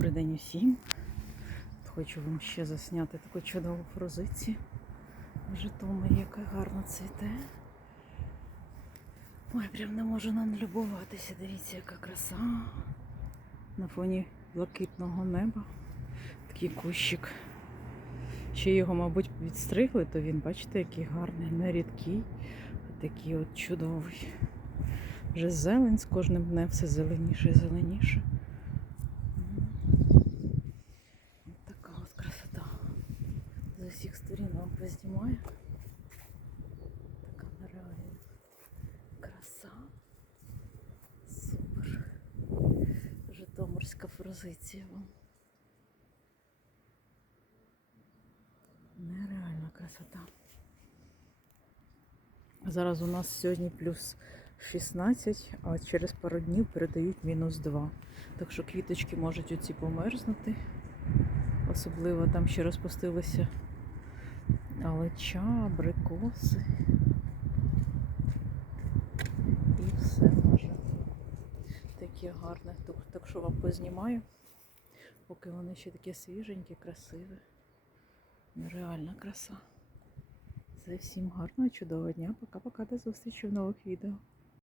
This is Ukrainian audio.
Добрий день усім. Хочу вам ще засняти таку чудову фрозиці в Житомирі, яка гарно цвіте. Ой, прям не можу налюбуватися. Дивіться, яка краса. На фоні блакитного неба. Такий кущик. Ще його, мабуть, відстригли, то він, бачите, який гарний, не рідкий, а такий от чудовий. Вже зелень з кожним днем все зеленіше і зеленіше. Ось така от красота. З усіх сторін вам познімаю. Така нереальна краса. Супер. Житомирська фрозиція вам. Нереальна красота. Зараз у нас сьогодні плюс 16, а через пару днів передають мінус 2. Так що квіточки можуть оці померзнути. Особливо там ще розпустилися алеча, абрикоси. І все може. Таке гарне. Так, що вам познімаю, поки вони ще такі свіженькі, красиві. Нереальна краса. Це всім гарного, чудового дня. Пока-пока, до зустрічі в нових відео.